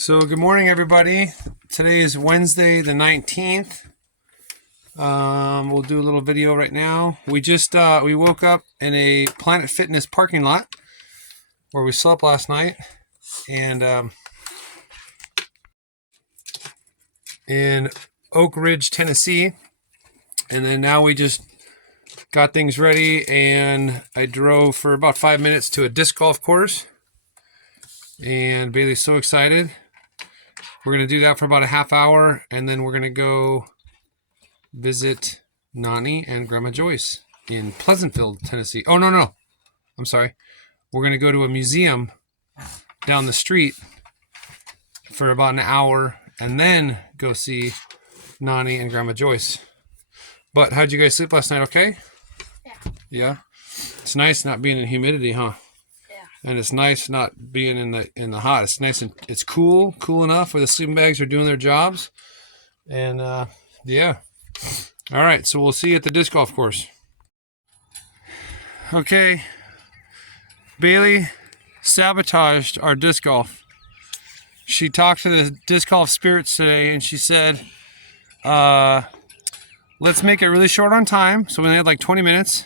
So good morning, everybody. Today is Wednesday the 19th. We'll do a little video right now. We woke up in a Planet Fitness parking lot where we slept last night, and in Oak Ridge, Tennessee. And then now we just got things ready, and I drove for about 5 minutes to a disc golf course. And Bailey's so excited. We're going to do that for about a half hour, and then we're going to go visit Nani and Grandma Joyce in Pleasantville, Tennessee. Oh, no. I'm sorry. We're going to go to a museum down the street for about an hour and then go see Nani and Grandma Joyce. But how'd you guys sleep last night? Okay? Yeah. Yeah? It's nice not being in humidity, huh? Yeah. And it's nice not being in the hot. It's nice and it's cool enough where the sleeping bags are doing their jobs. And yeah. All right, so we'll see you at the disc golf course. Okay, Bailey sabotaged our disc golf. She talked to the disc golf spirits today, and she said, let's make it really short on time. So we only had like 20 minutes.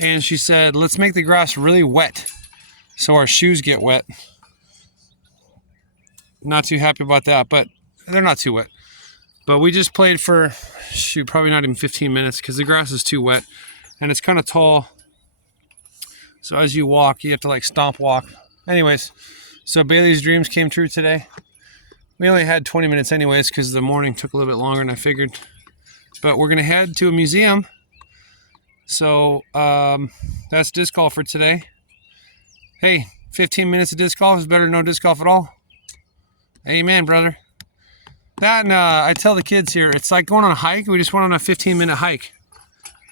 And she said, let's make the grass really wet so our shoes get wet. Not too happy about that, but they're not too wet. But we just played for, probably not even 15 minutes because the grass is too wet and it's kind of tall. So as you walk, you have to like stomp walk. Anyways, so Bailey's dreams came true today. We only had 20 minutes anyways because the morning took a little bit longer than I figured. But we're going to head to a museum. So that's disc golf for today. Hey, 15 minutes of disc golf is better than no disc golf at all. Amen, brother. That and I tell the kids here, it's like going on a hike. We just went on a 15-minute hike.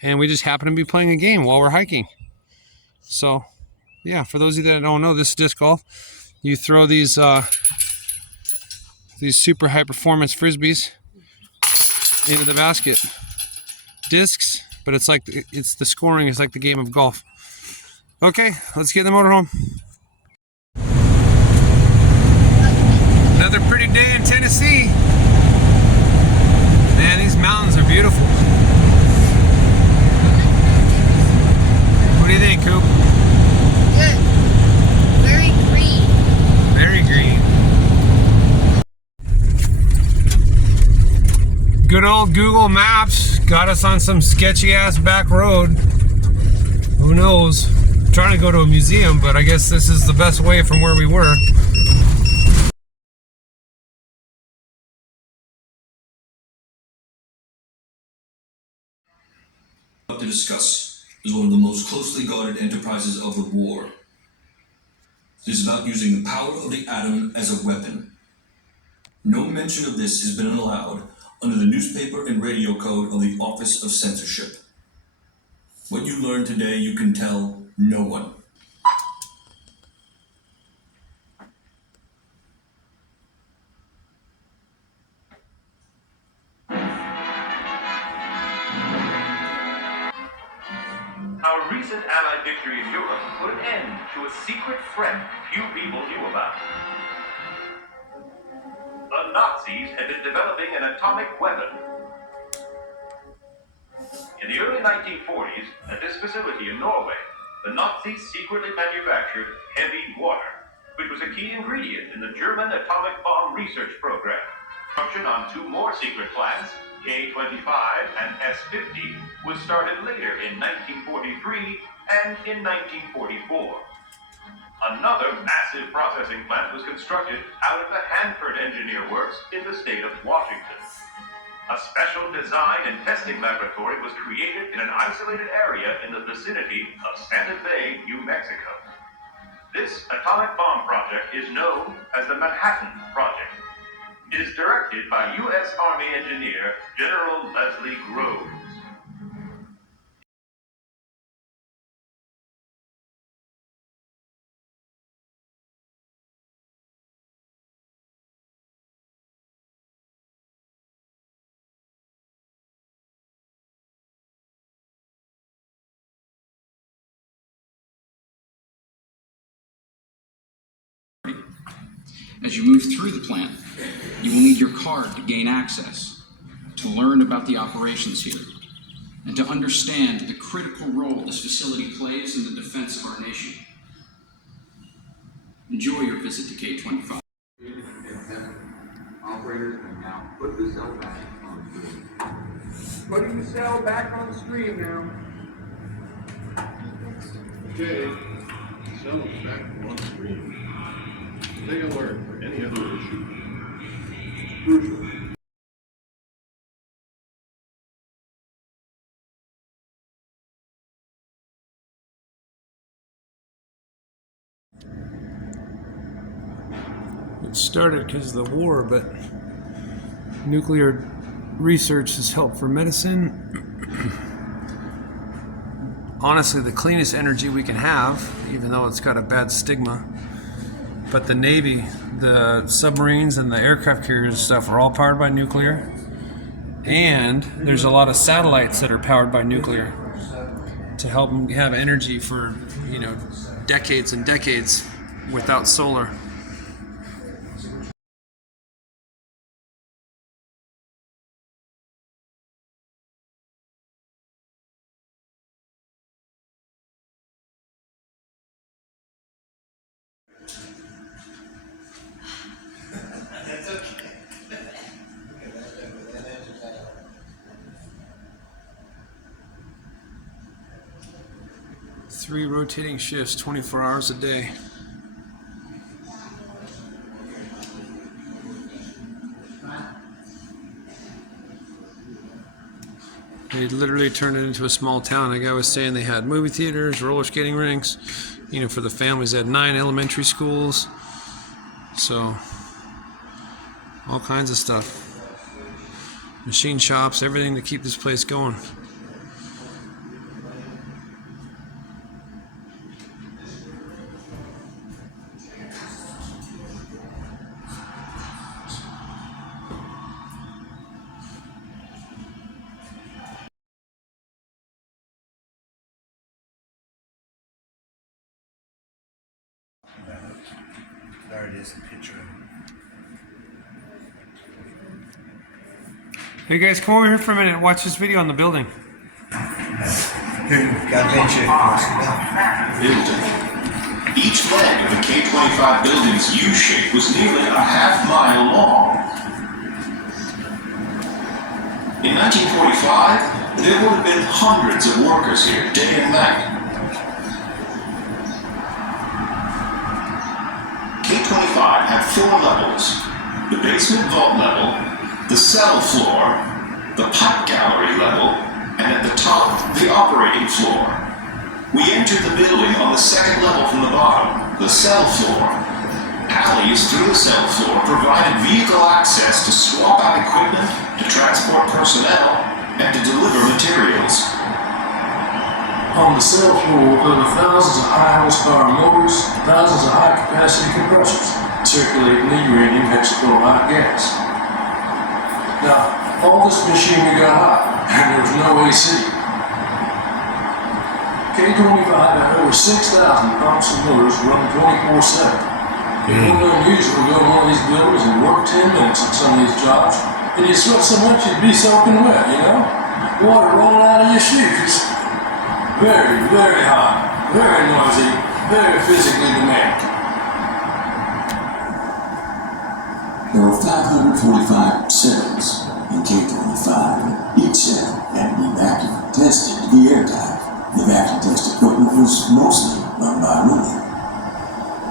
And we just happen to be playing a game while we're hiking. So, yeah, for those of you that don't know, this is disc golf. You throw these super high-performance frisbees into the basket. Discs, but it's the scoring is like the game of golf. Okay, let's get in the motorhome. Another pretty day in Tennessee. Man, these mountains are beautiful. What do you think, Coop? Good. Very green. Very green. Good old Google Maps got us on some sketchy ass back road. Who knows? I'm trying to go to a museum, but I guess this is the best way from where we were. To discuss is one of the most closely guarded enterprises of the war. It is about using the power of the atom as a weapon. No mention of this has been allowed under the newspaper and radio code of the Office of Censorship. What you learn today, you can tell no one. Our recent Allied victory in Europe put an end to a secret threat few people knew about. The Nazis had been developing an atomic weapon. In the early 1940s, at this facility in Norway, the Nazis secretly manufactured heavy water, which was a key ingredient in the German atomic bomb research program. Construction on two more secret plants, K-25 and S-50, was started later in 1943 and in 1944. Another massive processing plant was constructed out of the Hanford Engineer Works in the state of Washington. A special design and testing laboratory was created in an isolated area in the vicinity of Santa Fe, New Mexico. This atomic bomb project is known as the Manhattan Project. It is directed by U.S. Army engineer General Leslie Groves. As you move through the plant, you will need your card to gain access, to learn about the operations here, and to understand the critical role this facility plays in the defense of our nation. Enjoy your visit to K-25. Operators can now put the cell back on screen. Putting the cell back on screen now. Okay, cell is back on screen. Stay alert for any other issue. Crucial. It started because of the war, but nuclear research has helped for medicine. Honestly, the cleanest energy we can have, even though it's got a bad stigma. But the Navy, the submarines and the aircraft carriers and stuff are all powered by nuclear. And there's a lot of satellites that are powered by nuclear to help them have energy for, decades and decades without solar. That's okay. 3 rotating shifts, 24 hours a day. They literally turned it into a small town. Like I was saying, they had movie theaters, roller skating rinks, for the families. They had 9 elementary schools. So, all kinds of stuff. Machine shops, everything to keep this place going. There it is, a picture. Hey guys, come over here for a minute and watch this video on the building. Here, got bench it. Building. Each leg of the K-25 building's U-shape was nearly a half-mile long. In 1945, there would have been hundreds of workers here day and night. K-25 had 4 levels: the basement vault level, the cell floor, the pipe gallery level, and at the top, the operating floor. We entered the building on the 2nd level from the bottom, the cell floor. Alleys through the cell floor provided vehicle access to swap out equipment, to transport personnel, and to deliver materials. On the cell floor there were thousands of high horsepower motors, thousands of high capacity compressors circulating the uranium hexachloride gas. Now, all this machinery got hot, and there was no AC. K-25 had over 6,000 pumps and motors running 24/7. It wasn't unusual to go to one of these buildings and work 10 minutes on some of these jobs, and you sweat so much you'd be soaking wet, Water rolling out of your shoes. Very, very hot, very noisy, very physically demanding. There were 545 cells in K-25. Each cell had to be vacuum tested to be airtight. The vacuum test equipment was mostly run by women.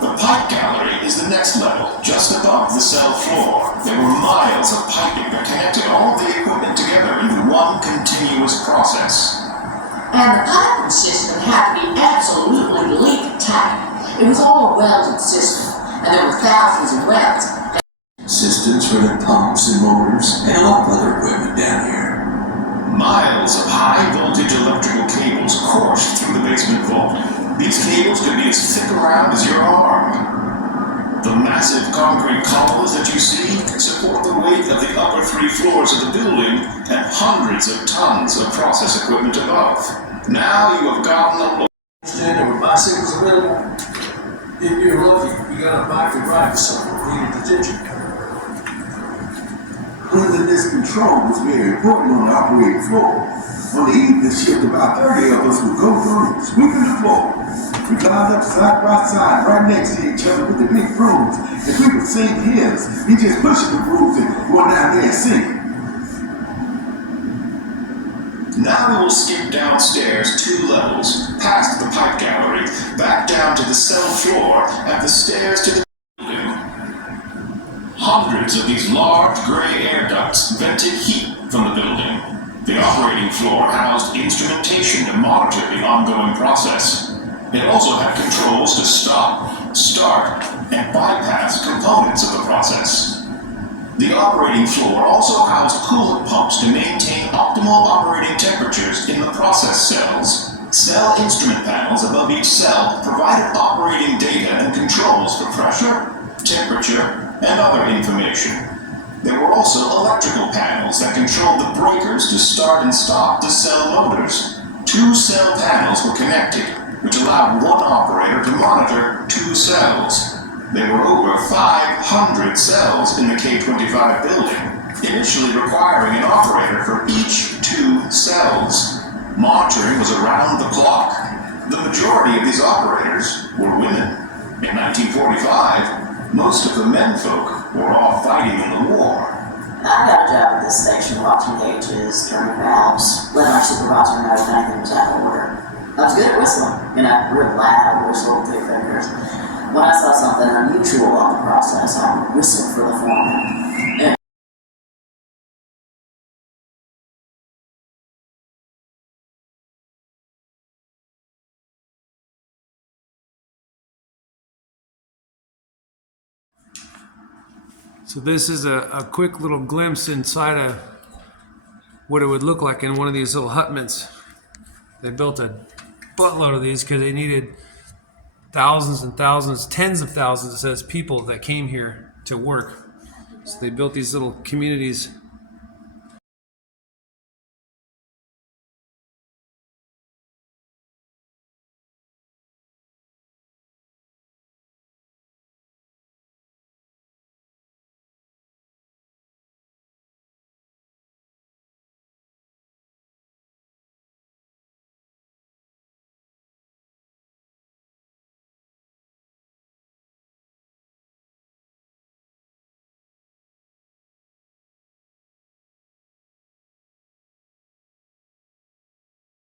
The pipe gallery is the next level, just above the cell floor. There were miles of piping that connected all of the equipment together into one continuous process. And the piping system had to be absolutely leak tight. It was all a welded system, and there were thousands of welds. Systems for the pumps and motors and a lot of other equipment down here. Miles of high-voltage electrical cables coursed through the basement vault. These cables could be as thick around as your arm. The massive concrete columns that you see support the weight of the upper 3 floors of the building and hundreds of tons of process equipment above. Now you have gotten a There were bicycles available. If you're lucky, you got a bike or ride to somewhere, need a detention. Cleanliness control was very important on the operating floor. On the evening shift, about 30 of us would go through, sweeping the floor. We lined up side by side, right next to each other with the big brooms. If we would sing hymns, we just pushing the brooms and going down there and singing. Now we will skip downstairs 2 levels, past the pipe gallery, back down to the cell floor, and the stairs to the building. Hundreds of these large gray air ducts vented heat from the building. The operating floor housed instrumentation to monitor the ongoing process. It also had controls to stop, start, and bypass components of the process. The operating floor also housed coolant pumps to maintain optimal operating temperatures in the process cells. Cell instrument panels above each cell provided operating data and controls for pressure, temperature, and other information. There were also electrical panels that controlled the breakers to start and stop the cell motors. 2 cell panels were connected, which allowed one operator to monitor 2 cells. There were over 500 cells in the K-25 building, initially requiring an operator for each 2 cells. Monitoring was around the clock. The majority of these operators were women. In 1945, most of the menfolk were all fighting in the war. I got a job at this station watching gauges, turning valves, letting our supervisor know if anything was out of order. I was good at whistling, real loud whistle with 2 fingers. When I saw something unusual on the process, I would whistle for the foreman. So this is a quick little glimpse inside of what it would look like in one of these little hutments. They built a buttload of these because they needed thousands and thousands, tens of thousands, it says, people that came here to work. So they built these little communities.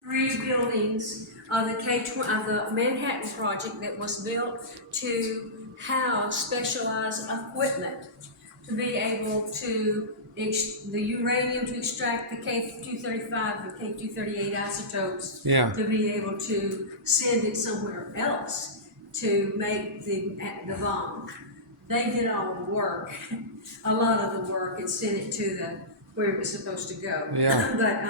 Three buildings of the Manhattan Project that was built to house specialized equipment to be able to the uranium to extract the K-235 and K-238 isotopes, to be able to send it somewhere else to make the bomb. They did all the work, a lot of the work, and sent it to where it was supposed to go. Yeah. But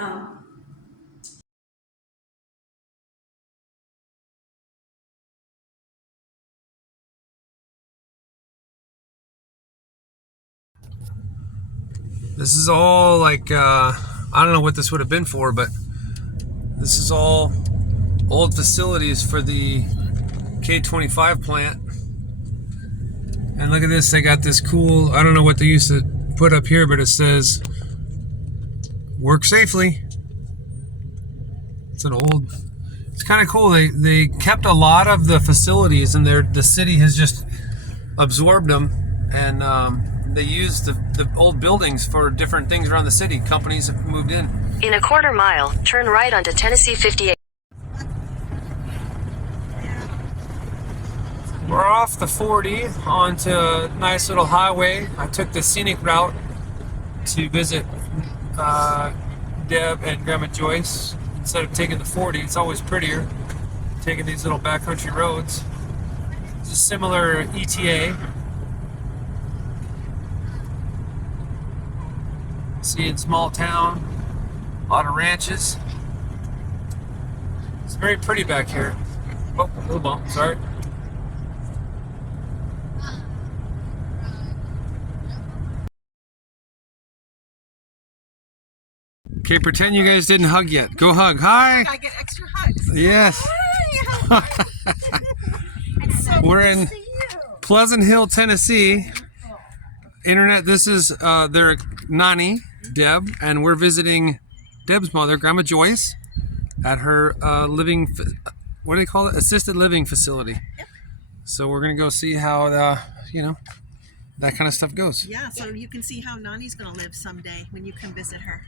this is all like, I don't know what this would have been for, but this is all old facilities for the K-25 plant. And look at this, they got this cool, I don't know what they used to put up here, but it says, work safely. It's an old, it's kind of cool. They kept a lot of the facilities, and the city has just absorbed them, and they use the old buildings for different things around the city. Companies have moved in. In a quarter mile, turn right onto Tennessee 58. We're off the 40 onto a nice little highway. I took the scenic route to visit Deb and Grandma Joyce. Instead of taking the 40, it's always prettier taking these little backcountry roads. It's a similar ETA. See, in small town, a lot of ranches. It's very pretty back here. Oh, a little bump, sorry. Okay, pretend you guys didn't hug yet. Go hug. Hi. I get extra hugs. Yes. Hi. We're in Pleasant Hill, Tennessee. Internet, this is their Nani, Deb, and we're visiting Deb's mother, Grandma Joyce, at her what do they call it? Assisted living facility. Yep. So we're going to go see how, that kind of stuff goes. Yeah, so you can see how Nani's going to live someday when you come visit her.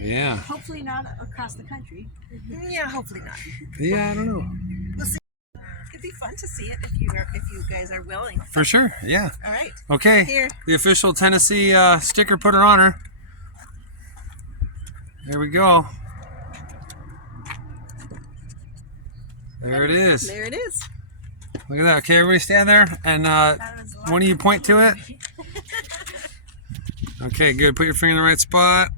Yeah. Hopefully not across the country. Yeah, hopefully not. Yeah, I don't know. We'll see. It'd be fun to see it if you guys are willing. For sure, yeah. All right. Okay, Here. The official Tennessee sticker put her on her. There we go. There it is. There it is. Look at that. Okay, everybody stand there, and one of you point to it. Okay, good. Put your finger in the right spot.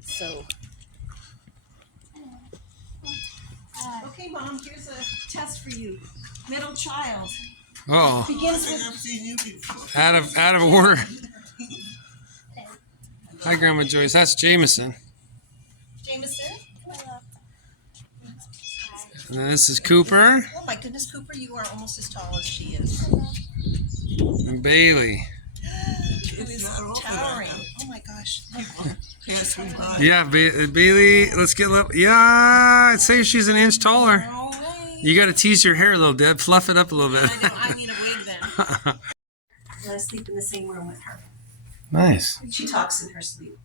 So. Okay, Mom, here's a test for you. Middle child. Oh. Begins with... Out of order. Hi, Grandma Joyce. That's Jameson. Jameson. And then this is Cooper. Oh my goodness, Cooper, you are almost as tall as she is. And Bailey. Who is towering. Oh my gosh. Yeah, Bailey, let's get a little... Yeah, I'd say she's an inch taller. No way. You got to tease your hair a little, Deb. Fluff it up a little bit. I know, I need a wig then. I sleep in the same room with her. Nice. She talks in her sleep.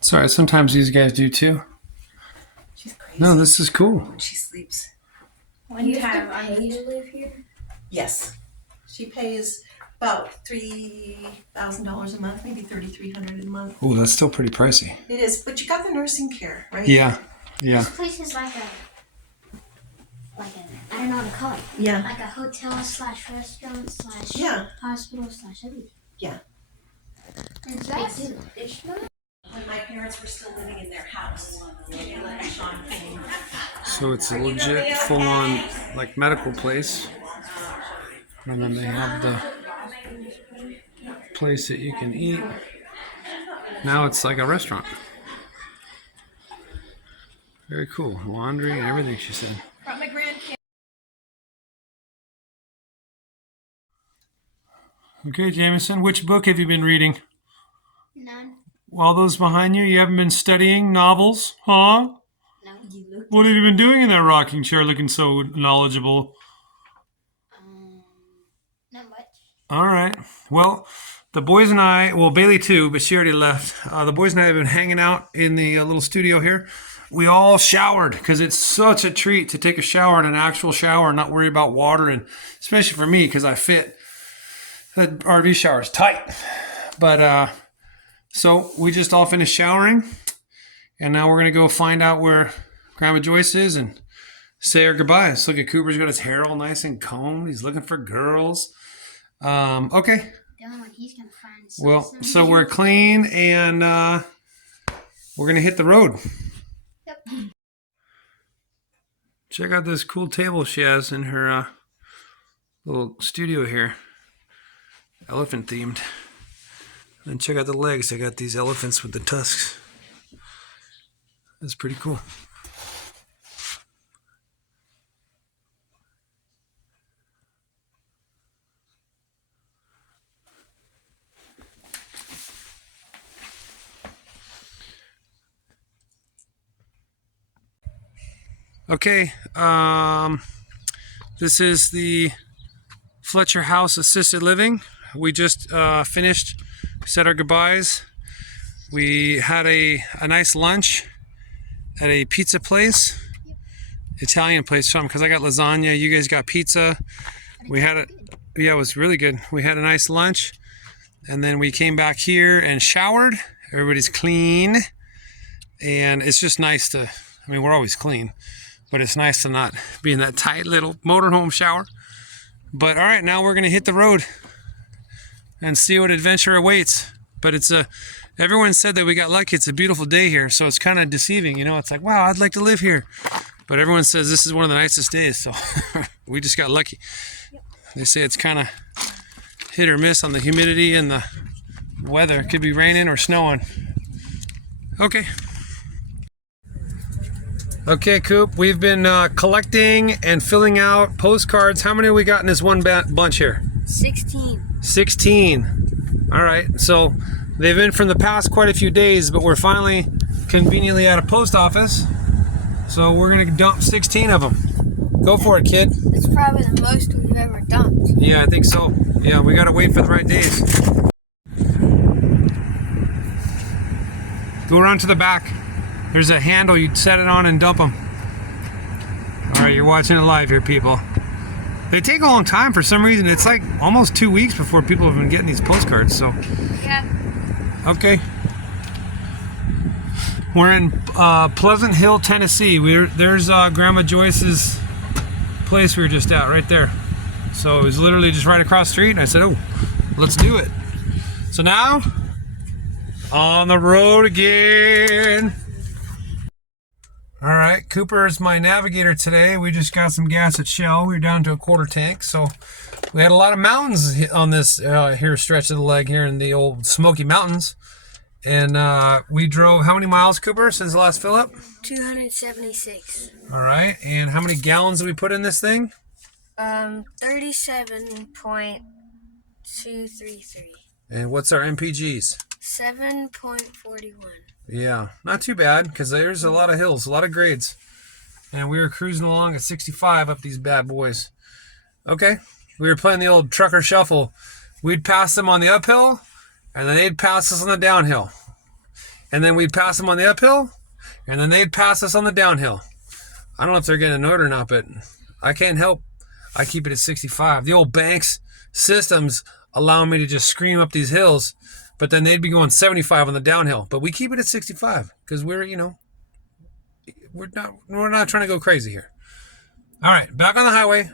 Sorry, sometimes these guys do too. She's crazy. No, this is cool. When she sleeps. When you have to pay to live here? Yes. She pays about $3,000 a month, maybe $3,300 a month. Oh, that's still pretty pricey. It is, but you got the nursing care, right? Yeah, yeah. This place is like a, I don't know what to call it. Yeah. Like a hotel slash restaurant slash Yeah. hospital slash everything. Yeah. And that's it's not. When my parents were still living in their house, they let Sean came. So it's a legit full-on like medical place. And then they have the place that you can eat. Now it's like a restaurant. Very cool. Laundry and everything, she said. Brought my grandkids. Okay, Jameson, which book have you been reading? None. All those behind you, you haven't been studying novels, huh? No. What have you been doing in that rocking chair looking so knowledgeable? Not much. All right. Well, the boys and I, well, Bailey too, but she already left. The boys and I have been hanging out in the little studio here. We all showered because it's such a treat to take a shower in an actual shower and not worry about water. And especially for me, because I fit. The RV shower is tight. But so we just all finished showering. And now we're going to go find out where Grandma Joyce is and say our goodbyes. Look at Cooper's got his hair all nice and combed. He's looking for girls. Okay. He's gonna find Well, so we're clean and we're going to hit the road. Yep. Check out this cool table she has in her little studio here. Elephant themed. And check out the legs. They got these elephants with the tusks. That's pretty cool. Okay, this is the Fletcher House Assisted Living. We just finished, said our goodbyes. We had a nice lunch at a pizza place, Italian place, because I got lasagna, you guys got pizza. We had it, yeah, it was really good. We had a nice lunch, and then we came back here and showered. Everybody's clean, and it's just nice to, I mean, we're always clean, but it's nice to not be in that tight little motorhome shower. But all right, now we're gonna hit the road and see what adventure awaits. But it's everyone said that we got lucky. It's a beautiful day here, so it's kind of deceiving, you know. It's like, wow, I'd like to live here. But everyone says this is one of the nicest days, so we just got lucky. They say it's kind of hit or miss on the humidity and the weather. It could be raining or snowing. Okay. Okay, Coop, we've been collecting and filling out postcards. How many have we got in this one bunch here? 16. 16. All right, so they've been from the past quite a few days, but we're finally conveniently at a post office. So we're gonna dump 16 of them. Go for it, kid. It's probably the most we've ever dumped. Yeah, I think so. Yeah, we gotta wait for the right days. Go around to the back. There's a handle, you set it on and dump them. All right, you're watching it live here, people. They take a long time for some reason. It's like almost 2 weeks before people have been getting these postcards, so. Yeah. Okay. We're in Pleasant Hill, Tennessee. There's Grandma Joyce's place we were just at, right there. So it was literally just right across the street, and I said, oh, let's do it. So now, on the road again. All right, Cooper is my navigator today. We just got some gas at Shell. We were down to a quarter tank, so we had a lot of mountains on this here stretch of the leg here in the old Smoky Mountains. And we drove how many miles, Cooper, since the last fill up? 276. All right, and how many gallons did we put in this thing? 37.233. And what's our MPGs? 7.41. Yeah, not too bad, because there's a lot of hills, a lot of grades. And we were cruising along at 65 up these bad boys. Okay, we were playing the old trucker shuffle. We'd pass them on the uphill, and then they'd pass us on the downhill. And then we'd pass them on the uphill, and then they'd pass us on the downhill. I don't know if they're getting annoyed or not, but I can't help. I keep it at 65. The old Banks systems allow me to just scream up these hills, but then they'd be going 75 on the downhill. But we keep it at 65 because we're, you know, we're not trying to go crazy here. All right, back on the highway.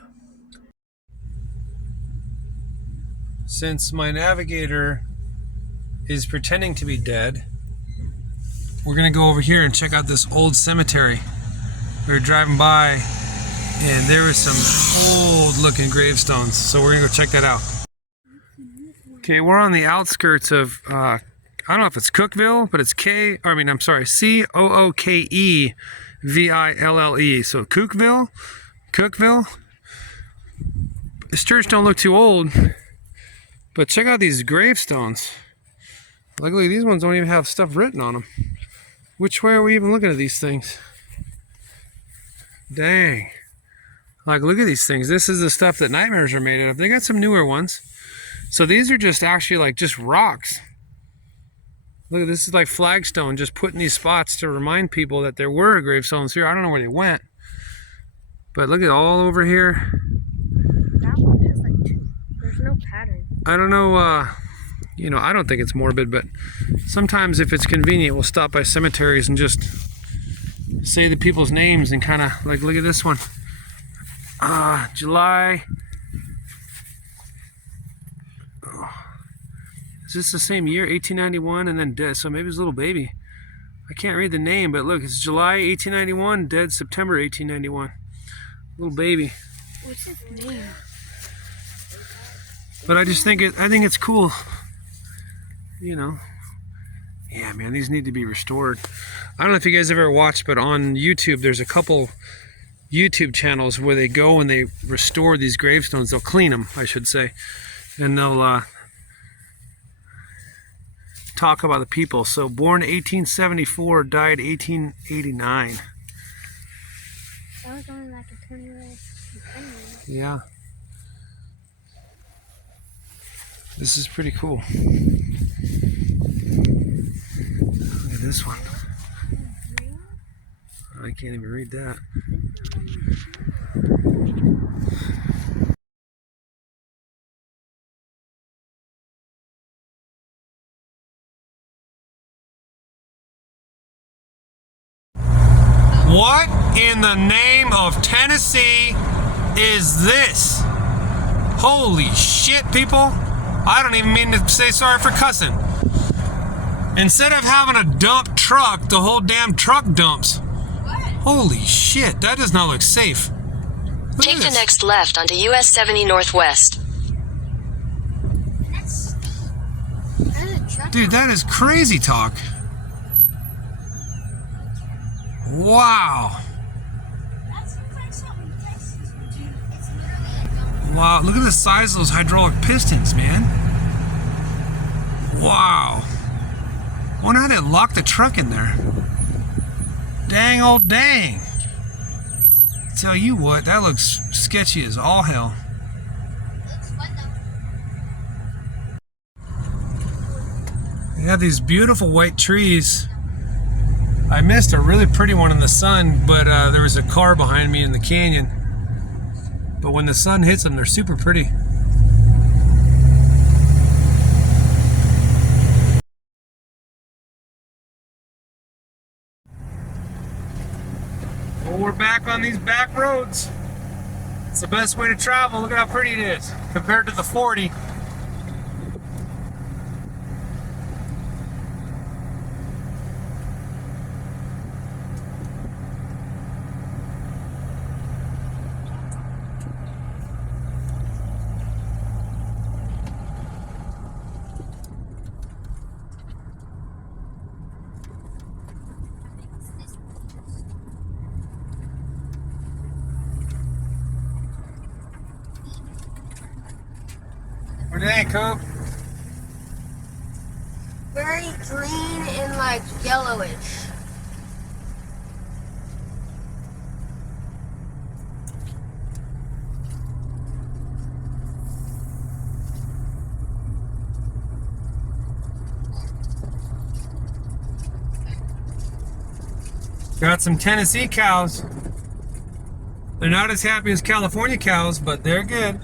Since my navigator is pretending to be dead, we're gonna go over here and check out this old cemetery. We were driving by and there were some old looking gravestones, so we're gonna go check that out. Okay, we're on the outskirts of I don't know if it's Cookeville, but it's Cookeeville. So Cookeville. This church don't look too old, but check out these gravestones. Luckily, these ones don't even have stuff written on them. Which way are we even looking at these things? Dang. Like, look at these things. This is the stuff that nightmares are made of. They got some newer ones. So these are just actually like just rocks. Look, this is like flagstone, just put in these spots to remind people that there were gravestones here. I don't know where they went. But look at all over here. That one has like there's no pattern. I don't know, you know, I don't think it's morbid, but sometimes if it's convenient, we'll stop by cemeteries and just say the people's names and kind of like, look at this one. July. Is this the same year, 1891, and then dead? So maybe it's a little baby. I can't read the name, but look, it's July 1891, dead September 1891. Little baby. What's his name? But I just think I think it's cool. You know. Yeah, man, these need to be restored. I don't know if you guys ever watched, but on YouTube, there's a couple YouTube channels where they go and they restore these gravestones. They'll clean them, I should say, and they'll talk about the people. So born 1874, died 1889. That was only like a 20-year-old. Yeah. This is pretty cool. Look at this one. I can't even read that. What in the name of Tennessee is this? Holy shit, people. I don't even mean to say sorry for cussing. Instead of having a dump truck, the whole damn truck dumps. What? Holy shit, that does not look safe. Look Take the next left onto US 70 Northwest. Dude, that is crazy talk. Wow. Wow, look at the size of those hydraulic pistons, man. Wow. I wonder how they lock the truck in there. Dang old dang. Tell you what, that looks sketchy as all hell. They have these beautiful white trees. I missed a really pretty one in the sun, but there was a car behind me in the canyon. But when the sun hits them, they're super pretty. Well, we're back on these back roads. It's the best way to travel. Look at how pretty it is compared to the 40. What do you think, Coop? Very green and like yellowish. Got some Tennessee cows. They're not as happy as California cows, but they're good.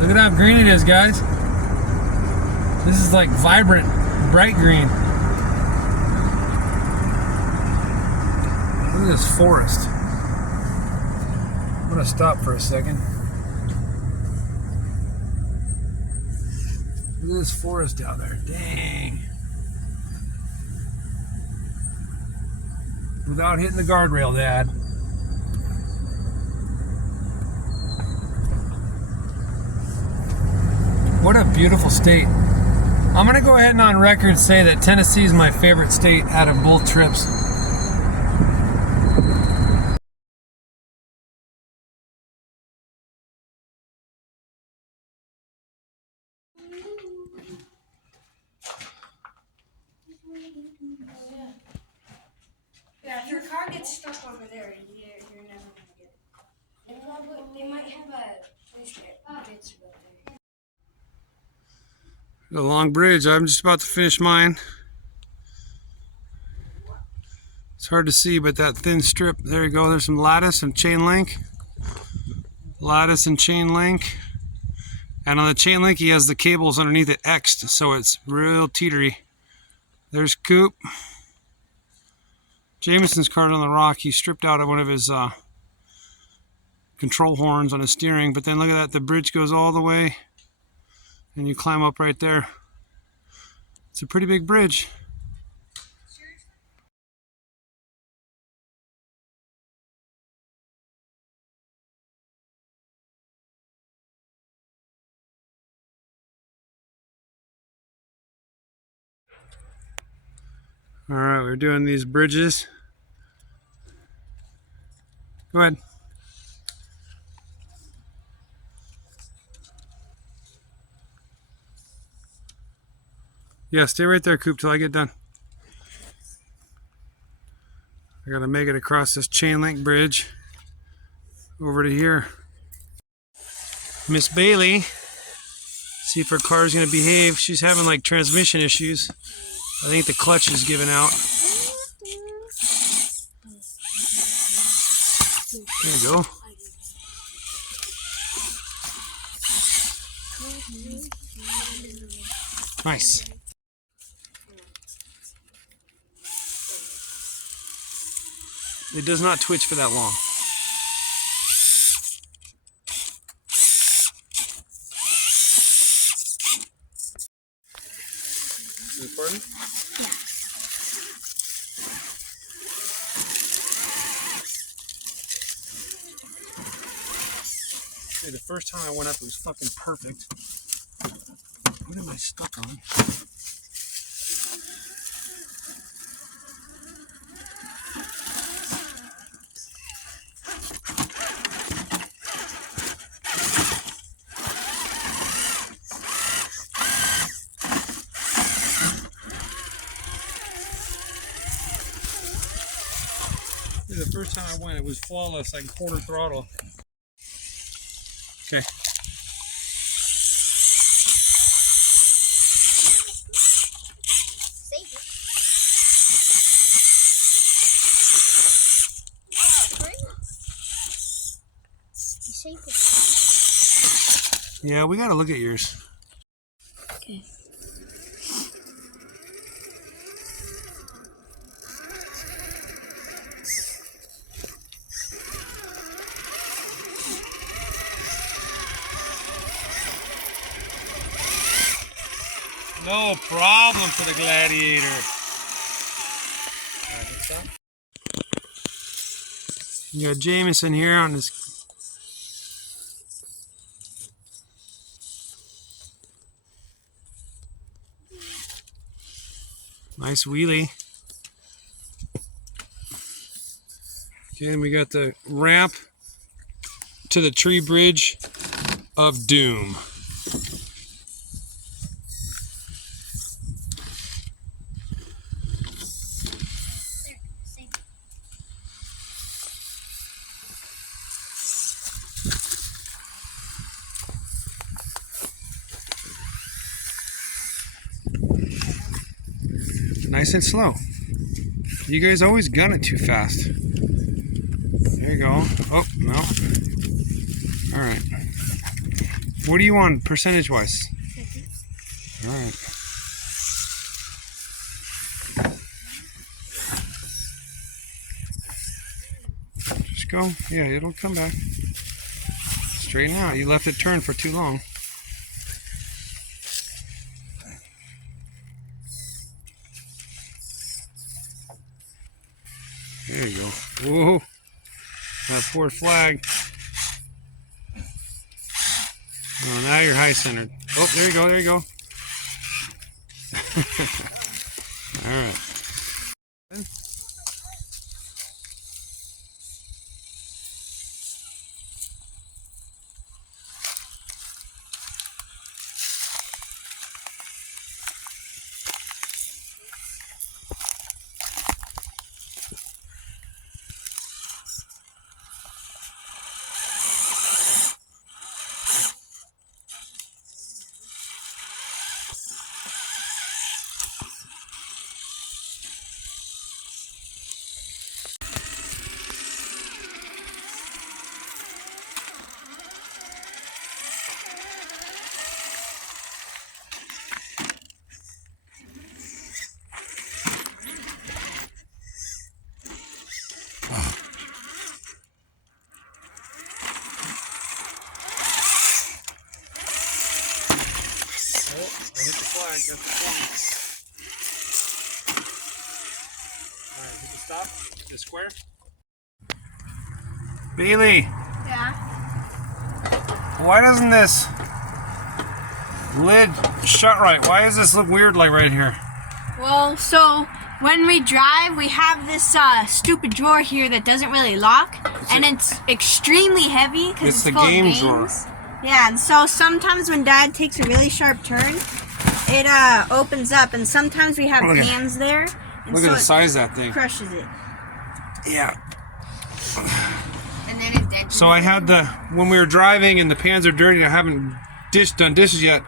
Look at how green it is, guys. This is like vibrant, bright green. Look at this forest. I'm gonna stop for a second. Look at this forest out there. Dang. Without hitting the guardrail, Dad. What a beautiful state. I'm gonna go ahead and on record say that Tennessee is my favorite state out of both trips. Yeah, if your car gets stuck over there, you're never gonna get it. They might have a place that gets built there. The long bridge. I'm just about to finish mine. It's hard to see, but that thin strip, there you go. There's some lattice and chain link. Lattice and chain link. And on the chain link, he has the cables underneath it X'd, so it's real teetery. There's Coop. Jameson's car's on the rock. He stripped out of one of his control horns on his steering, but then look at that. The bridge goes all the way, and you climb up right there. It's a pretty big bridge. All right, we're doing these bridges. Go ahead. Yeah, stay right there, Coop, till I get done. I gotta make it across this chain link bridge over to here. Miss Bailey. See if her car's gonna behave. She's having like transmission issues. I think the clutch is giving out. There you go. Nice. It does not twitch for that long. Recording? Hey, the first time I went up, it was fucking perfect. What am I stuck on? The first time I went, it was flawless, like quarter throttle. Okay. Yeah, we gotta look at yours. Okay. No problem for the Gladiator. You got Jameson here on this. Nice wheelie. Okay, and we got the ramp to the tree bridge of doom. Nice and slow. You guys always gun it too fast. There you go. Oh, no. Alright. What do you want percentage-wise? Alright. Just go. Yeah, it'll come back. Straighten out. You left it turn for too long. There you go. Whoa. That poor flag. Oh, now you're high centered. Oh, there you go. There you go. All right. Stop. The square. Bailey. Yeah. Why doesn't this lid shut right? Why does this look weird like right here? Well, so when we drive, we have this stupid drawer here that doesn't really lock, and it's extremely heavy because it's the full game of games. drawer. Yeah, and so sometimes when Dad takes a really sharp turn, it opens up, and sometimes we have cans there. And Look so at the size of that thing. Crushes it. Yeah. And then it dead So I had when we were driving and the pans are dirty, I haven't done dishes yet,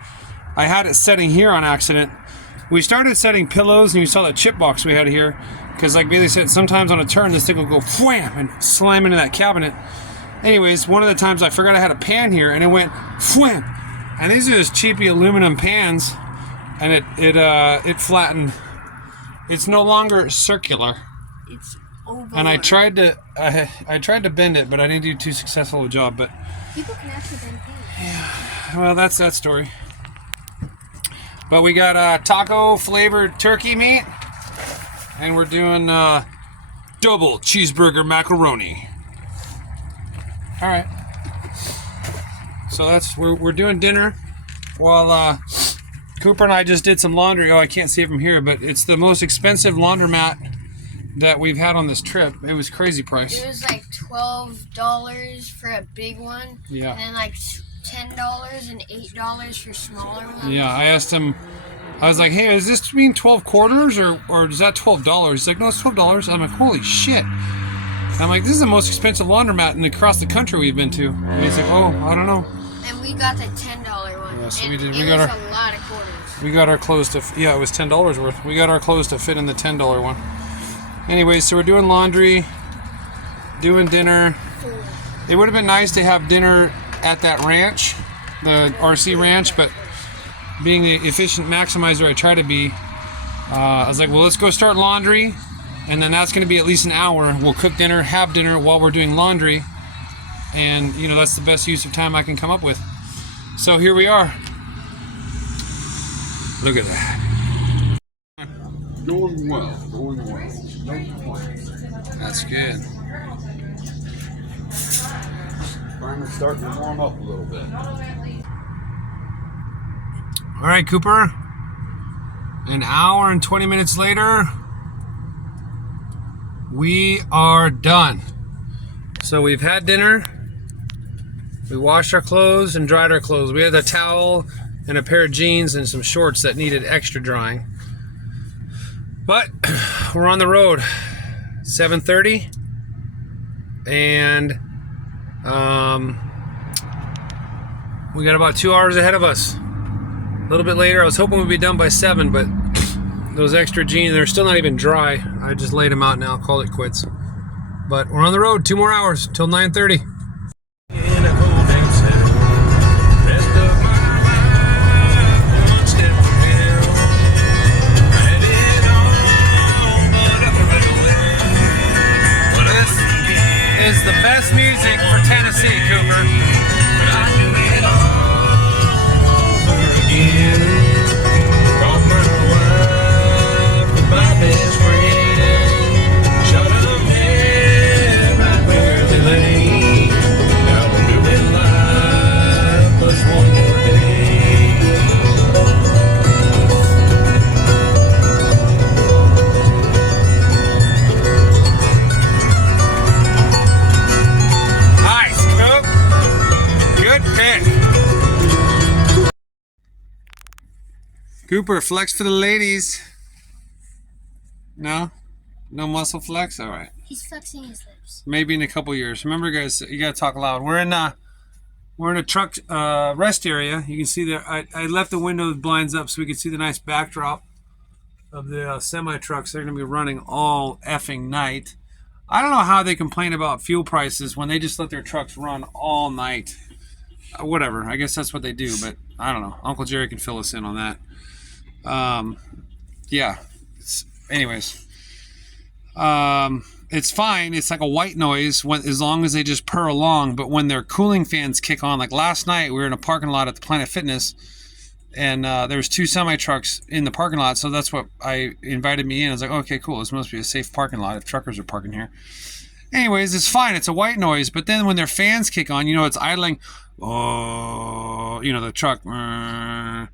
I had it setting here on accident. We started setting pillows, and you saw that chip box we had here, because like Bailey said, sometimes on a turn this thing will go wham and slam into that cabinet. Anyways, one of the times I forgot I had a pan here, and it went wham. And these are just cheapy aluminum pans, and it flattened. It's no longer circular. It's over. And I tried to bend it, but I didn't do too successful a job. But People can actually bend things. yeah, well, that's that story. But we got taco flavored turkey meat, and we're doing double cheeseburger macaroni. All right. So we're doing dinner while Cooper and I just did some laundry. Oh, I can't see it from here, but it's the most expensive laundromat that we've had on this trip. It was crazy price. It was like $12 for a big one. Yeah. And then like $10 and $8 for smaller ones. Yeah, I asked him, I was like, hey, does this mean 12 quarters or is that $12? He's like, no, it's $12. I'm like, holy shit. I'm like, this is the most expensive laundromat across the country we've been to. And he's like, oh, I don't know. And we got the $10 one. Yeah, so and we did. It was a lot of quarters. We got our clothes to, yeah, it was $10 worth. We got our clothes to fit in the $10 one. Anyway, so we're doing laundry, doing dinner. It would have been nice to have dinner at that ranch, the RC ranch, but being the efficient maximizer I try to be, I was like, well, let's go start laundry, and then that's going to be at least an hour. We'll cook dinner, have dinner while we're doing laundry, and you know, that's the best use of time I can come up with. So here we are. Look at that. Going well, going well. No complaints. That's good. Finally starting to warm up a little bit. All right, Cooper. An hour and 20 minutes later, we are done. So we've had dinner. We washed our clothes and dried our clothes. We had a towel and a pair of jeans and some shorts that needed extra drying. But we're on the road. 7:30, and we got about 2 hours ahead of us. A little bit later, I was hoping we'd be done by 7, but those extra jeans, they're still not even dry. I just laid them out now, called it quits. But we're on the road, 2 more hours till 9:30. Is the best music for Tennessee, Cooper. Cooper, flex for the ladies. No? No muscle flex? All right. He's flexing his lips. Maybe in a couple years. Remember, guys, you got to talk loud. We're in a truck rest area. You can see there. I left the window blinds up so we can see the nice backdrop of the semi trucks. They're going to be running all effing night. I don't know how they complain about fuel prices when they just let their trucks run all night. Whatever. I guess that's what they do, but I don't know. Uncle Jerry can fill us in on that. Yeah. Anyways. It's fine. It's like a white noise as long as they just purr along. But when their cooling fans kick on, like last night, we were in a parking lot at the Planet Fitness, and there was 2 semi trucks in the parking lot. So that's what invited me in. I was like, okay, cool. This must be a safe parking lot if truckers are parking here. Anyways, it's fine. It's a white noise. But then when their fans kick on, it's idling. Oh, the truck, right?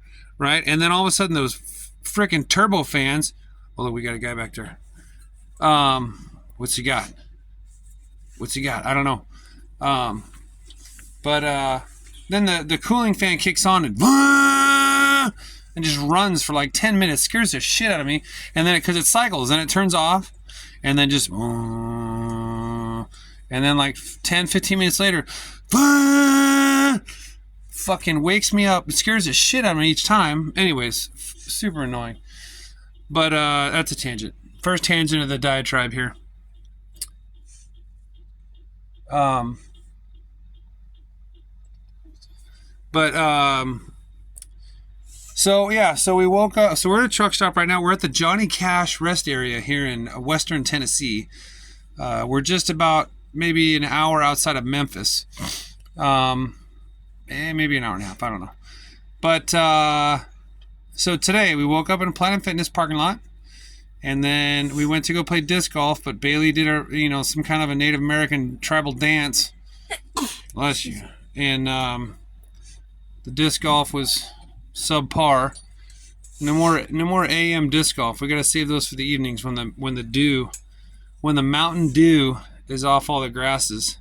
And then all of a sudden, those freaking turbo fans. Although we got a guy back there. What's he got? I don't know. But then the cooling fan kicks on and just runs for like 10 minutes, scares the shit out of me. And then because it cycles, and it turns off, and then just, and And then like 10, 15 minutes later, fucking wakes me up. It scares the shit out of me each time. Anyways, super annoying. But that's a tangent. First tangent of the diatribe here. So yeah, so we woke up. So we're at a truck stop right now. We're at the Johnny Cash rest area here in Western Tennessee. We're just about maybe an hour outside of Memphis. Maybe an hour and a half. I don't know. But so today we woke up in a Planet Fitness parking lot, and then we went to go play disc golf. But Bailey did some kind of a Native American tribal dance. Bless you. And the disc golf was subpar. No more AM disc golf. We gotta save those for the evenings when the Mountain Dew is off all the grasses.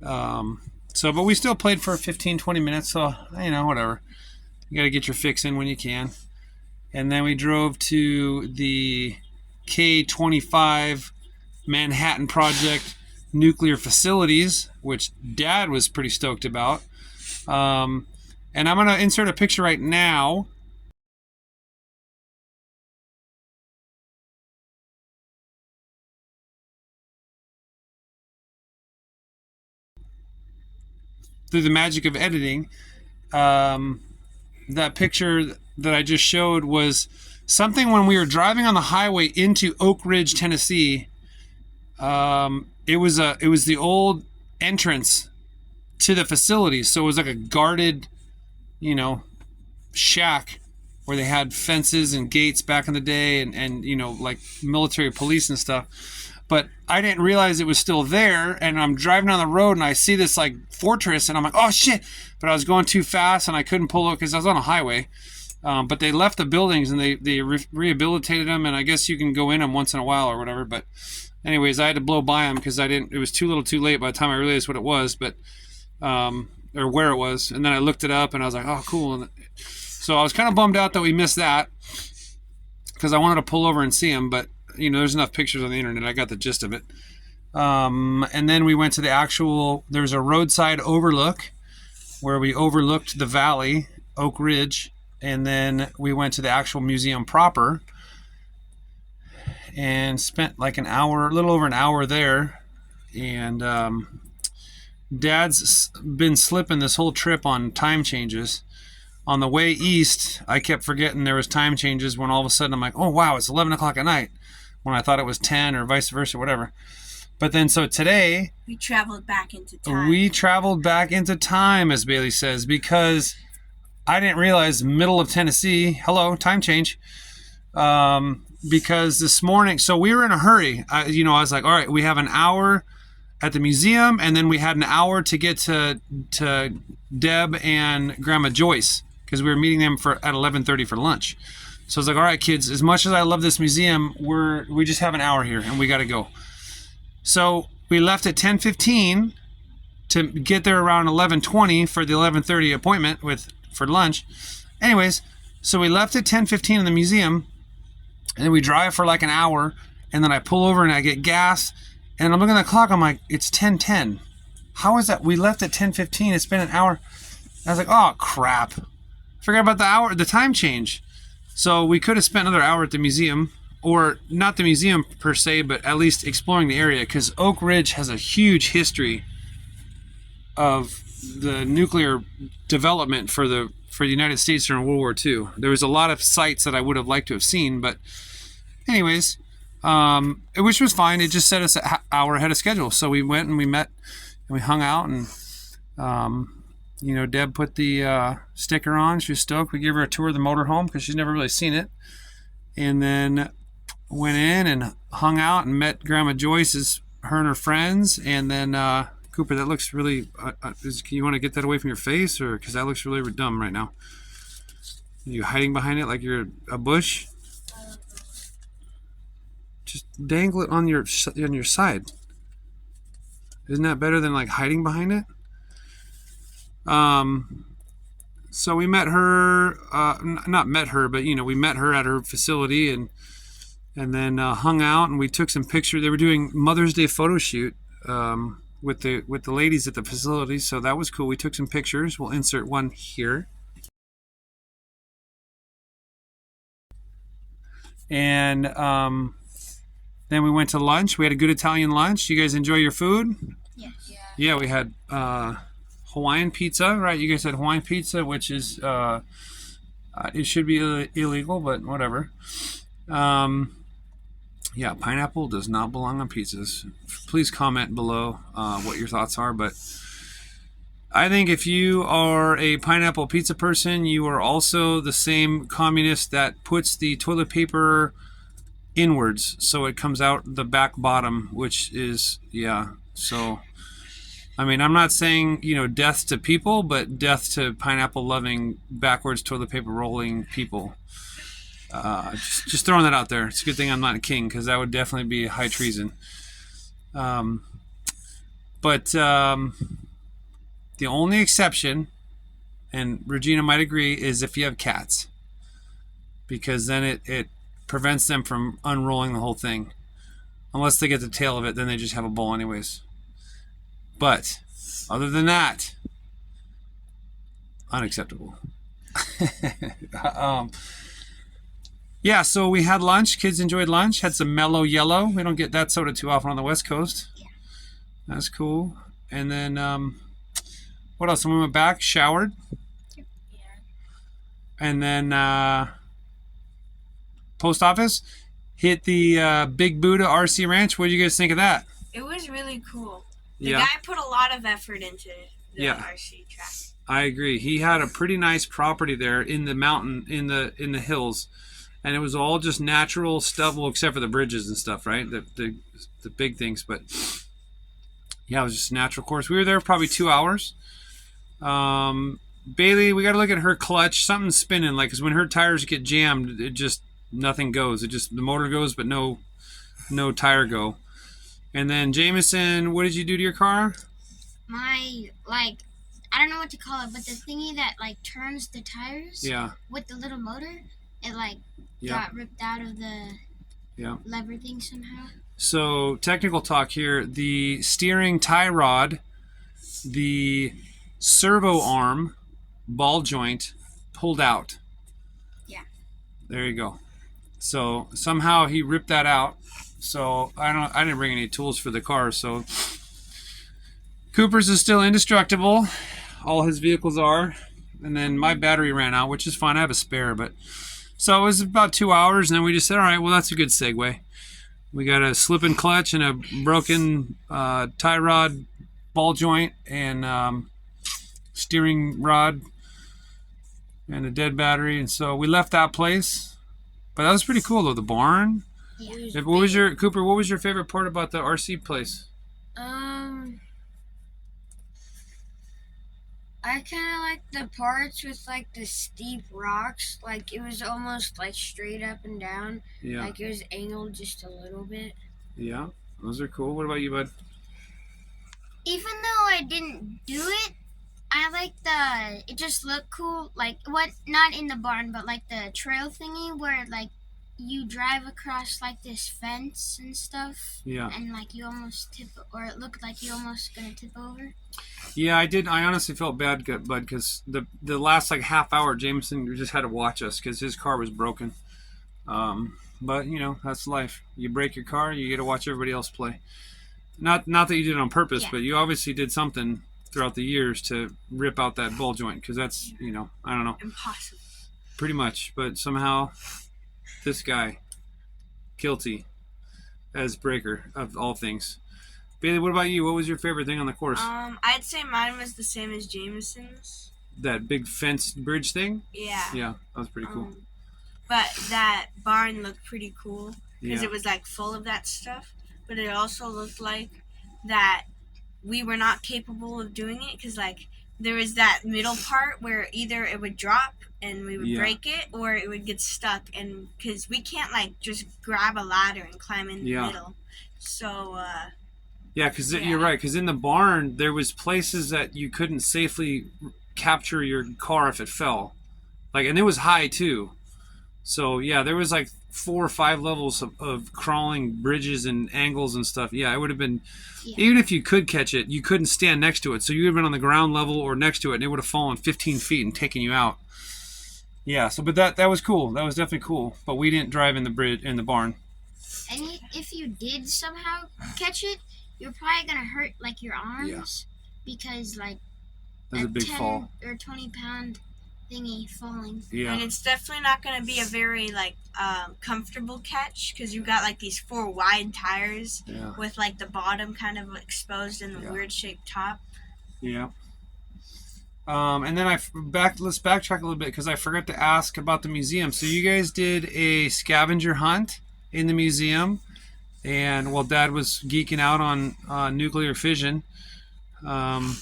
But we still played for 15, 20 minutes. So whatever. You gotta get your fix in when you can. And then we drove to the K-25 Manhattan Project nuclear facilities, which Dad was pretty stoked about. And I'm going to insert a picture right now. Through the magic of editing, that picture that I just showed was something when we were driving on the highway into Oak Ridge, Tennessee. It was the old entrance to the facility, so it was like a guarded, shack where they had fences and gates back in the day, and like military police and stuff. But I didn't realize it was still there, and I'm driving down the road and I see this like fortress, and I'm like, oh shit! But I was going too fast and I couldn't pull up because I was on a highway. But they left the buildings and they rehabilitated them, and I guess you can go in them once in a while or whatever. But anyways, I had to blow by them because it was too little too late by the time I realized what it was, or where it was. And then I looked it up and I was like, oh, cool. And so I was kind of bummed out that we missed that because I wanted to pull over and see them, but there's enough pictures on the internet. I got the gist of it. And then we went to there's a roadside overlook where we overlooked the valley, Oak Ridge. And then we went to the actual museum proper and spent like a little over an hour there. And Dad's been slipping this whole trip on time changes. On the way east, I kept forgetting there was time changes when all of a sudden I'm like, oh wow, it's 11 o'clock at night, when I thought it was 10 or vice versa, whatever. But then so today we traveled back into time. We traveled back into time, as Bailey says, because I didn't realize middle of Tennessee, hello, time change. Because this morning, so we were in a hurry. I was like, all right, we have an hour at the museum, and then we had an hour to get to Deb and Grandma Joyce, because we were meeting them at 11:30 for lunch. So I was like, all right, kids, as much as I love this museum, we just have an hour here, and we got to go. So we left at 10:15 to get there around 11:20 for the 11:30 appointment for lunch. Anyways, so we left at 10:15 in the museum, and then we drive for like an hour, and then I pull over and I get gas, and I'm looking at the clock, I'm like, it's 10:10. How is that? We left at 10:15, it's been an hour. I was like, oh crap. Forgot about the time change. So we could have spent another hour at the museum, or not the museum per se, but at least exploring the area, because Oak Ridge has a huge history of the nuclear development for the United States during World War II. There was a lot of sites that I would have liked to have seen, but anyways, which was fine. It just set us an hour ahead of schedule. So we went and we met and we hung out, and Deb put the sticker on. She was stoked. We gave her a tour of the motorhome because she's never really seen it, and then went in and hung out and met Grandma Joyce's, her and her friends, and then Cooper, that looks really. You want to get that away from your face, or because that looks really dumb right now? Are you hiding behind it like you're a bush? Just dangle it on your side. Isn't that better than like hiding behind it? So we met her. Not met her, but we met her at her facility, and then hung out, and we took some pictures. They were doing Mother's Day photo shoot with the ladies at the facility, so that was cool. We took some pictures. We'll insert one here. And then we went to lunch. We had a good Italian lunch. You guys enjoy your food? Yes. Yeah, we had Hawaiian pizza, right? You guys had Hawaiian pizza, which is it should be illegal, but whatever. Yeah, pineapple does not belong on pizzas. Please comment below what your thoughts are, but I think if you are a pineapple pizza person, you are also the same communist that puts the toilet paper inwards so it comes out the back bottom, which is, yeah. So, I mean, I'm not saying, death to people, but death to pineapple loving, backwards toilet paper rolling people. Just throwing that out there. It's a good thing I'm not a king, because that would definitely be high treason. But the only exception, and Regina might agree, is if you have cats, because then it prevents them from unrolling the whole thing. Unless they get the tail of it, then they just have a bowl anyways. But other than that, unacceptable. Yeah, so we had lunch. Kids enjoyed lunch. Had some Mellow Yellow. We don't get that soda too often on the West Coast. Yeah. That's cool. And then, what else? When we went back, showered. Yeah. And then, post office. Hit the Big Buddha RC Ranch. What did you guys think of that? It was really cool. The Yeah. guy put a lot of effort into the Yeah. RC track. I agree. He had a pretty nice property there in the mountain, in the hills. And it was all just natural stuff, well, except for the bridges and stuff, right? The big things, but yeah, it was just a natural course. We were there for probably 2 hours. Bailey, we got to look at her clutch. Something's spinning, like, because when her tires get jammed, it just nothing goes. It just the motor goes, but no tire go. And then Jameson, what did you do to your car? My, I don't know what to call it, but the thingy that, turns the tires. Yeah. With the little motor, it, Yeah. got ripped out of the lever thing somehow. So, technical talk here. The steering tie rod, the servo arm, ball joint, pulled out. Yeah. There you go. So, somehow he ripped that out. So, I didn't bring any tools for the car, so Cooper's is still indestructible. All his vehicles are. And then my battery ran out, which is fine. I have a spare, but so it was about 2 hours, and then we just said, all right, well, that's a good segue. We got a slipping clutch and a broken tie rod ball joint and steering rod and a dead battery. And so we left that place. But that was pretty cool, though. The barn. Yeah. What was your favorite part about the RC place? I kind of like the parts with the steep rocks. It was almost straight up and down. Yeah. It was angled just a little bit. Yeah, those are cool. What about you, bud? Even though I didn't do it, I like it just looked cool. Not in the barn, but the trail thingy where you drive across this fence and stuff. Yeah. And you almost tip, or it looked like you almost gonna tip over. Yeah, I did. I honestly felt bad, bud, because the last half hour, Jameson just had to watch us because his car was broken. But that's life. You break your car, you get to watch everybody else play. Not that you did it on purpose, but you obviously did something throughout the years to rip out that ball joint, because that's I don't know. Impossible. Pretty much, but somehow this guy guilty as breaker of all things. Bailey, what about you? What was your favorite thing on the course? I'd say mine was the same as Jameson's. That big fence bridge thing? Yeah. Yeah, that was pretty cool. But that barn looked pretty cool because Yeah. it was full of that stuff. But it also looked like that we were not capable of doing it because there was that middle part where either it would drop and we would break it, or it would get stuck. And because we can't just grab a ladder and climb in the middle, so. Yeah, because you're right. Because in the barn, there was places that you couldn't safely capture your car if it fell, and it was high too. So yeah, there was like 4 or 5 levels of crawling bridges and angles and stuff. Yeah, it would have been, even if you could catch it, you couldn't stand next to it. So you would have been on the ground level or next to it, and it would have fallen 15 feet and taken you out. Yeah, so but that was cool. That was definitely cool. But we didn't drive in the barn. And if you did somehow catch it, you're probably gonna hurt like your arms because like That's a big 10 fall. or 20-pound thingy falling. Yeah. And it's definitely not going to be a very like comfortable catch because you got like these 4 wide tires with like the bottom kind of exposed and the weird shaped top. Yeah. And then let's backtrack a little bit because I forgot to ask about the museum. So you guys did a scavenger hunt in the museum, and while Dad was geeking out on nuclear fission, what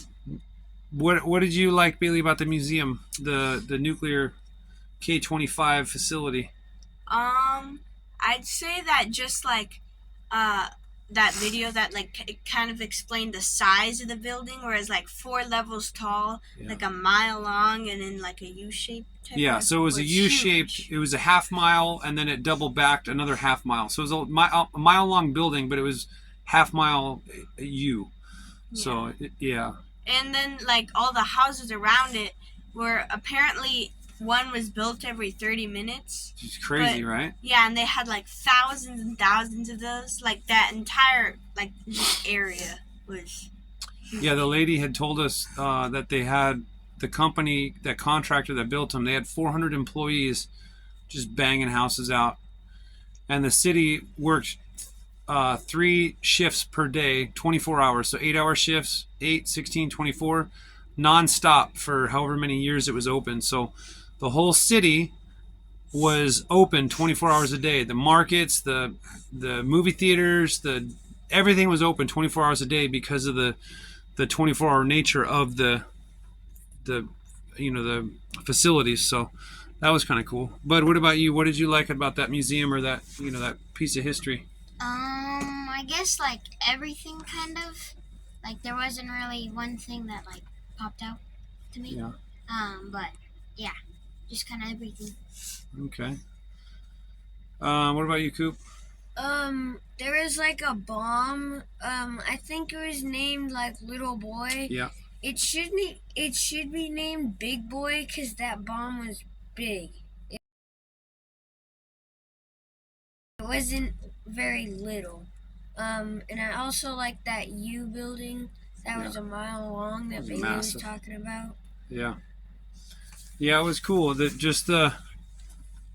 did you like, Bailey, about the museum, the nuclear K-25 facility? I'd say that just like that video that like it kind of explained the size of the building, whereas like 4 levels tall, like a mile long, and in like a U-shaped type. Yeah, so it was a U-shaped. Huge. It was a half mile, and then it double backed another half mile. So it was a mile long building, but it was half mile U. Yeah. So yeah. And then like all the houses around it were apparently one was built every 30 minutes. It's crazy, right? Yeah, and they had like thousands and thousands of those. Like that entire like just area was huge. Yeah, the lady had told us that they had the company, that contractor that built them, they had 400 employees just banging houses out. And the city worked 3 shifts per day, 24 hours. So 8-hour shifts, 8, 16, 24, nonstop for however many years it was open. So the whole city was open 24 hours a day. The markets, the movie theaters, everything was open 24 hours a day because of the 24-hour nature of the facilities. So that was kind of cool. But what about you? What did you like about that museum or that that piece of history? I guess like everything kind of. Like there wasn't really one thing that like popped out to me. Yeah. But yeah, just kind of everything. Okay. What about you, Coop? There was like a bomb. I think it was named like Little Boy. Yeah. It should be named Big Boy because that bomb was big. It wasn't very little. And I also like that U building that was a mile long that Bailey was talking about. Yeah. Yeah, it was cool. That just the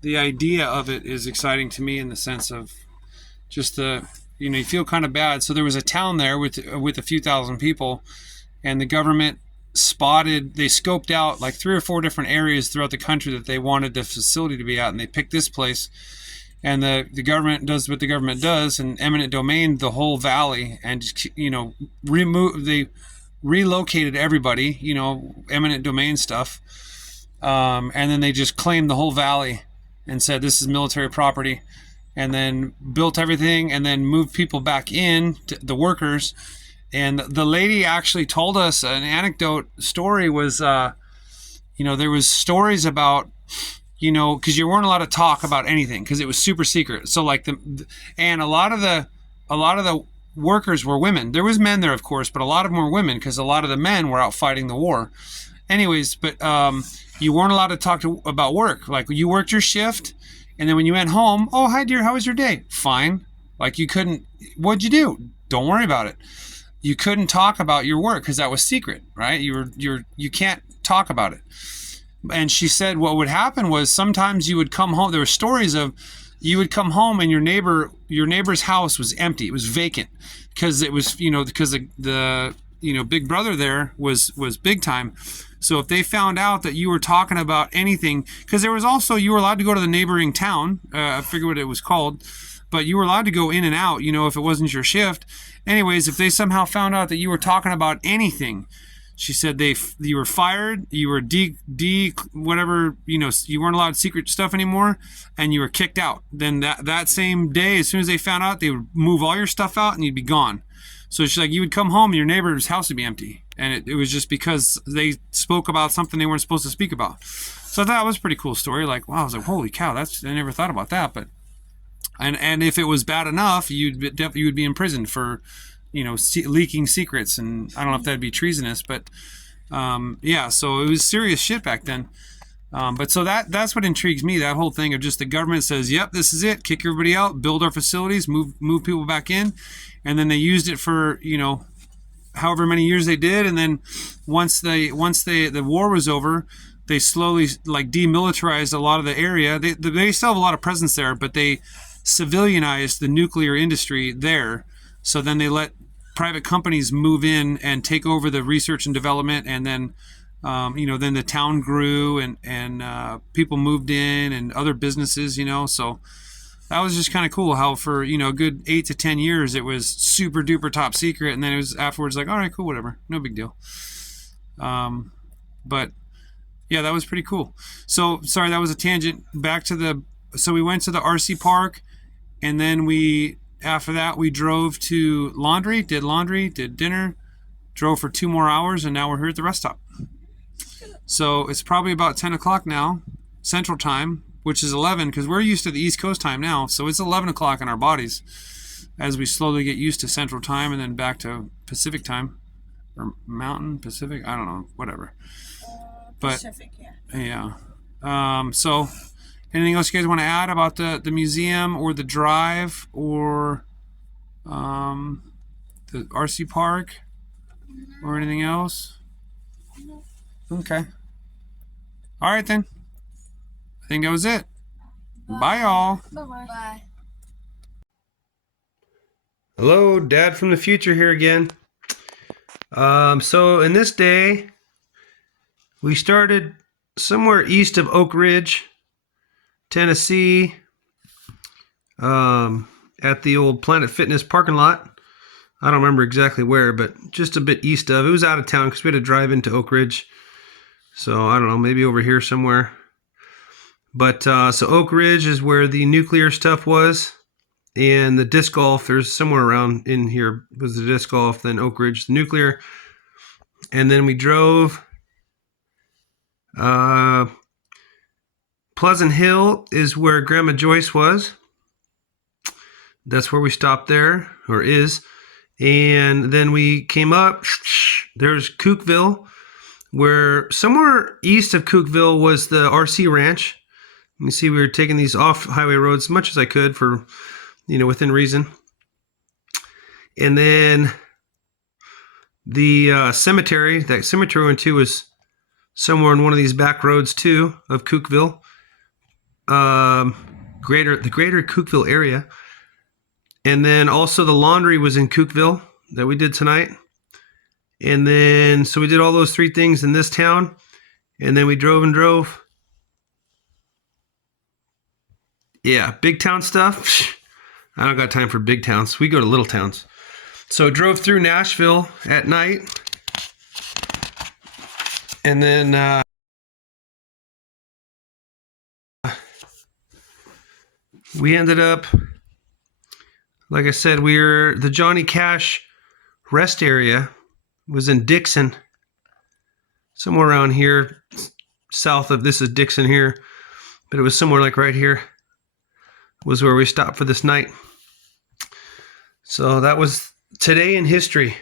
idea of it is exciting to me in the sense of just you feel kind of bad. So there was a town there with a few thousand people, and the government they scoped out like 3 or 4 different areas throughout the country that they wanted the facility to be at, and they picked this place. And the government does what the government does and eminent domain the whole valley, and just, they relocated everybody, eminent domain stuff. And then they just claimed the whole valley and said, this is military property, and then built everything and then moved people back in, the workers. And the lady actually told us an anecdote story was, there was stories about, because you weren't allowed to talk about anything because it was super secret. So like and a lot of the workers were women. There was men there, of course, but a lot of them were women because a lot of the men were out fighting the war. Anyways, but you weren't allowed to talk about work. Like you worked your shift, and then when you went home, oh hi dear, how was your day? Fine. Like you couldn't. What'd you do? Don't worry about it. You couldn't talk about your work because that was secret, right? You can't talk about it. And she said what would happen was sometimes you would come home. There were stories of you would come home and your neighbor's house was empty. It was vacant because it was, because the big brother there was big time. So if they found out that you were talking about anything, because there was also, you were allowed to go to the neighboring town. I forget what it was called, but you were allowed to go in and out, if it wasn't your shift. Anyways, if they somehow found out that you were talking about anything, she said you were fired, you were whatever, you weren't allowed secret stuff anymore, and you were kicked out. Then that same day, as soon as they found out, they would move all your stuff out and you'd be gone. So she's like, you would come home and your neighbor's house would be empty. And it was just because they spoke about something they weren't supposed to speak about. So that was a pretty cool story. Like, wow, I was like, holy cow, I never thought about that. But and if it was bad enough, you would be imprisoned for, leaking secrets. And I don't know if that'd be treasonous, but yeah, so it was serious shit back then. But so that's what intrigues me, that whole thing of just the government says, yep, this is it, kick everybody out, build our facilities, move people back in, and then they used it for, however many years they did, and then once the war was over, they slowly like demilitarized a lot of the area. They still have a lot of presence there, but they civilianized the nuclear industry there. So then they let private companies move in and take over the research and development, and then then the town grew and people moved in and other businesses, so that was just kind of cool how for, a good 8 to 10 years, it was super duper top secret. And then it was afterwards like, all right, cool, whatever. No big deal. But yeah, that was pretty cool. So sorry, that was a tangent. Back to so we went to the RC park, and then after that, we drove to laundry, did dinner, drove for 2 more hours, and now we're here at the rest stop. So it's probably about 10 o'clock now, Central Time, which is 11, because we're used to the East Coast time now. So it's 11 o'clock in our bodies as we slowly get used to Central Time and then back to Pacific Time. Or Mountain, Pacific, I don't know, whatever. But Pacific, yeah. So anything else you guys want to add about the museum or the drive or the RC park or anything else? Okay. All right, then. I think that was it. Bye, y'all. Bye. Hello, Dad from the future here again. So in this day, we started somewhere east of Oak Ridge, Tennessee, at the old Planet Fitness parking lot. I don't remember exactly where, but just a bit east of. It was out of town because we had to drive into Oak Ridge. So I don't know, maybe over here somewhere. But so Oak Ridge is where the nuclear stuff was. And the disc golf, there's somewhere around in here was the disc golf, then Oak Ridge, the nuclear. And then we drove. Pleasant Hill is where Grandma Joyce was. That's where we stopped there, or is. And then we came up. There's Cookville, where somewhere east of Cookville was the RC Ranch. You see, we were taking these off-highway roads as much as I could for, within reason. And then the cemetery, that cemetery we went to was somewhere in one of these back roads too of Cookville. The greater Cookville area. And then also the laundry was in Cookville that we did tonight. And then, so we did all those 3 things in this town. And then we drove and drove. Yeah, big town stuff. I don't got time for big towns. We go to little towns. So drove through Nashville at night. And then we ended up, like I said, the Johnny Cash rest area was in Dickson. Somewhere around here, south of, this is Dickson here. But it was somewhere like right here was where we stopped for this night. So that was today in history.